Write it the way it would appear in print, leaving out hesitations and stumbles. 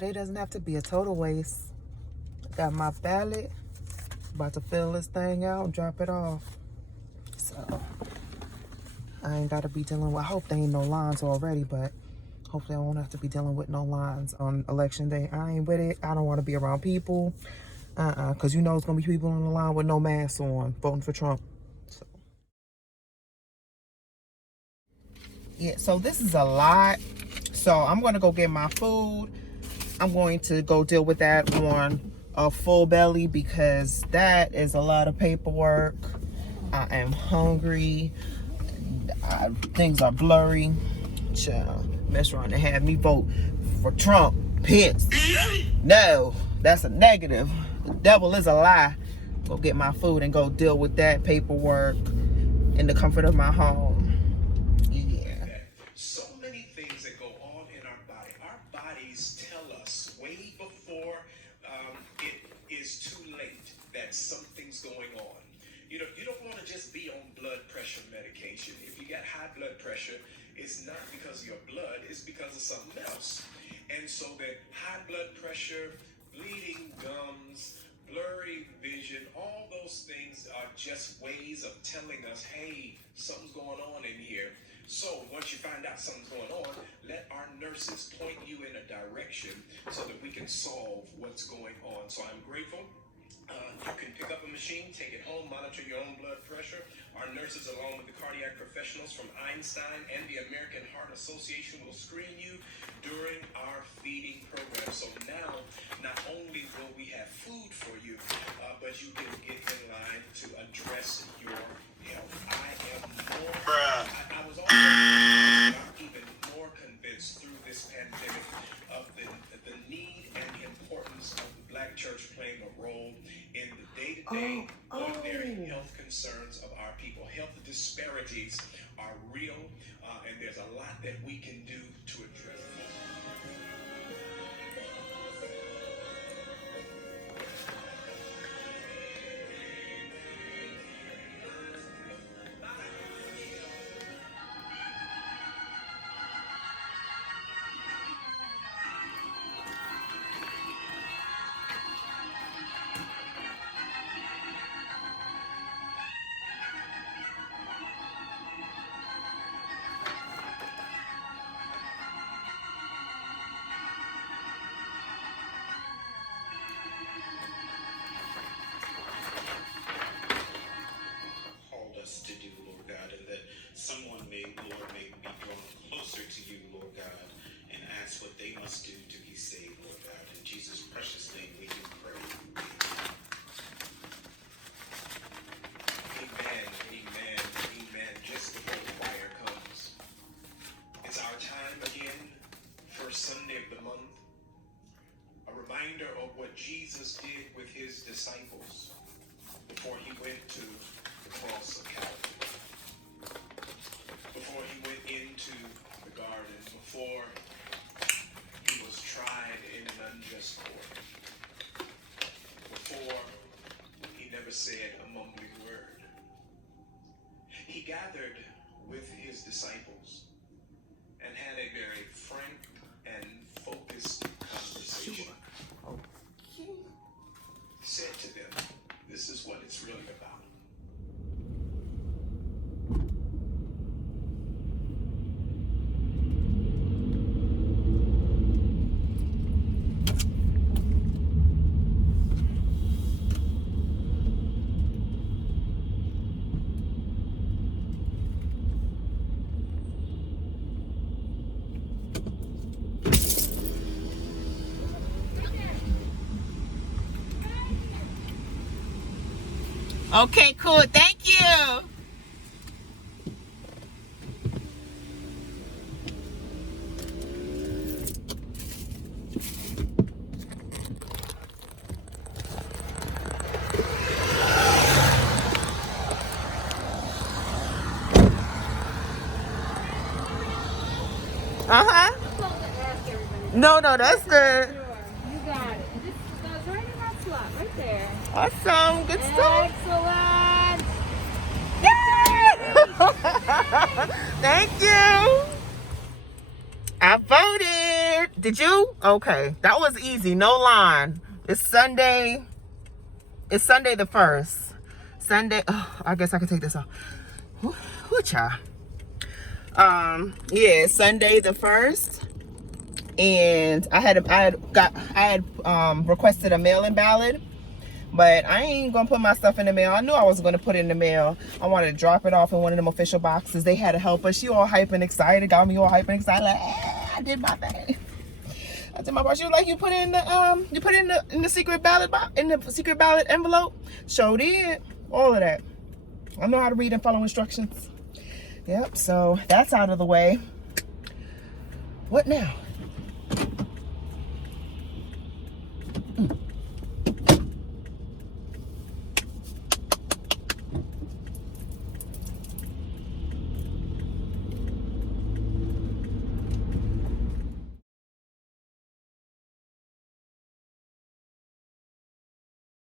today doesn't have to be a total waste. Got my ballot. About to fill this thing out and drop it off. So I ain't got to be dealing with, I hope there ain't no lines already, but hopefully I won't have to be dealing with no lines on election day. I ain't with it. I don't want to be around people. Because you know it's going to be people on the line with no masks on voting for Trump. So yeah, so this is a lot. So I'm going to go get my food. I'm going to go deal with that on a full belly because that is a lot of paperwork. I am hungry. Things are blurry. Child, mess around and have me vote for Trump. Pissed. No, that's a negative. The devil is a lie. Go get my food and go deal with that paperwork in the comfort of my home. Yeah. So many things that go on in our body. Our bodies tell us way before it is too late that something's going on. You know, you don't want to just be on blood pressure medication. If you got high blood pressure, it's not because of your blood, it's because of something else. And so that high blood pressure, bleeding gums, blurry vision, all those things are just ways of telling us, hey, something's going on in here. So once you find out something's going on, let our nurses point you in a direction so that we can solve what's going on. So I'm grateful. You can pick up a machine, take it home, monitor your own blood pressure. Our nurses, along with the cardiac professionals from Einstein and the American Heart Association, will screen you during our feeding program. So now, not only will we have food for you, but you can get in line to address your health. I am more, I was already even more convinced through this pandemic of the need and the importance of the Black church playing a role in the day-to-day ordinary health concerns of our people. Health disparities are real, and there's a lot that we can do to address them. To do, Lord God, and that someone may be drawn closer to you, Lord God, and ask what they must do to be saved, Lord God. In Jesus' precious name we do pray. Amen, amen, amen. Just before the choir comes, it's our time again, first Sunday of the month. A reminder of what Jesus did with his disciples before he went to the cross of Calvary, before he went into the garden, before he was tried in an unjust court, before he never said a mumbling word. He gathered with his disciples and had a very frank and focused conversation. Said to them, this is what it's really about. Okay, cool. Thank you. No, that's good. You got it. Just goes right in that slot, right there. Awesome. Good stuff. Excellent. Thank you. I voted. Did you? Okay. That was easy. No line. It's Sunday. It's Sunday the 1st. Sunday. Oh, I guess I can take this off. Whoo, child. Yeah, it's Sunday the 1st. And I had requested a mail-in ballot. But I ain't gonna put my stuff in the mail. I knew I was gonna put it in the mail. I wanted to drop it off in one of them official boxes. They had a helper. She all hype and excited. Got me all hype and excited. Like, I did my thing. I did my part. She was like, you put it in the secret ballot box, in the secret ballot envelope. Sure did. All of that. I know how to read and follow instructions. Yep. So that's out of the way. What now?